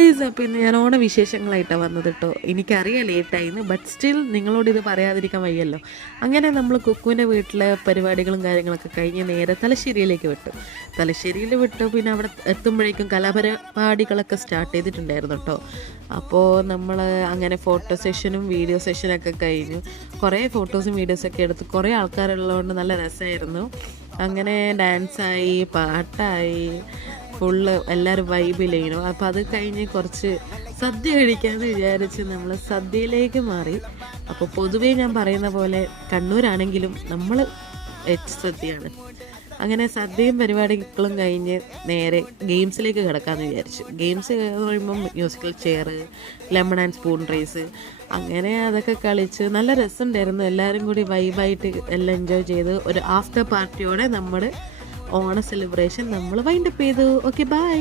Guys, അപ്പോൾ ഇന്ന് ഞാൻ ഓണവിശേഷങ്ങളായിട്ടാണ് വന്നത് കേട്ടോ. എനിക്കറിയാം ലേറ്റായിന്ന്, ബട്ട് സ്റ്റിൽ നിങ്ങളോട് ഇത് പറയാതിരിക്കാൻ വയ്യല്ലോ. അങ്ങനെ നമ്മൾ കുക്കുവിൻ്റെ വീട്ടിലെ പരിപാടികളും കാര്യങ്ങളൊക്കെ കഴിഞ്ഞ് നേരെ തലശ്ശേരിയിലേക്ക് വിട്ടു. തലശ്ശേരിയിൽ വിട്ടു പിന്നെ അവിടെ എത്തുമ്പോഴേക്കും കലാപരിപാടികളൊക്കെ സ്റ്റാർട്ട് ചെയ്തിട്ടുണ്ടായിരുന്നു കേട്ടോ. അപ്പോൾ നമ്മൾ അങ്ങനെ ഫോട്ടോ സെഷനും വീഡിയോ സെഷനൊക്കെ കഴിഞ്ഞു. കുറേ ഫോട്ടോസും വീഡിയോസൊക്കെ എടുത്ത് കുറേ ആൾക്കാരുള്ളതുകൊണ്ട് നല്ല രസമായിരുന്നു. അങ്ങനെ ഡാൻസായി, പാട്ടായി, ഫുള്ള് എല്ലാവരും വൈബിലേനു. അപ്പോൾ അത് കഴിഞ്ഞ് കുറച്ച് സദ്യ കഴിക്കാമെന്ന് വിചാരിച്ച് നമ്മൾ സദ്യയിലേക്ക് മാറി. അപ്പോൾ പൊതുവേ ഞാൻ പറയുന്ന പോലെ കണ്ണൂരാണെങ്കിലും നമ്മൾ സദ്യയാണ്. അങ്ങനെ സദ്യയും പരിപാടികളും കഴിഞ്ഞ് നേരെ ഗെയിംസിലേക്ക് കിടക്കാമെന്ന് വിചാരിച്ചു. ഗെയിംസ് പറയുമ്പം musical chair, lemon and spoon race, അങ്ങനെ അതൊക്കെ കളിച്ച് നല്ല രസമുണ്ടായിരുന്നു. എല്ലാവരും കൂടി വൈബായിട്ട് എല്ലാം എൻജോയ് ചെയ്ത് ഒരു ആഫ്റ്റർ പാർട്ടിയോടെ നമ്മുടെ ഓണ സെലിബ്രേഷൻ നമ്മൾ വൈൻഡപ്പ് ചെയ്തു. Okay, by.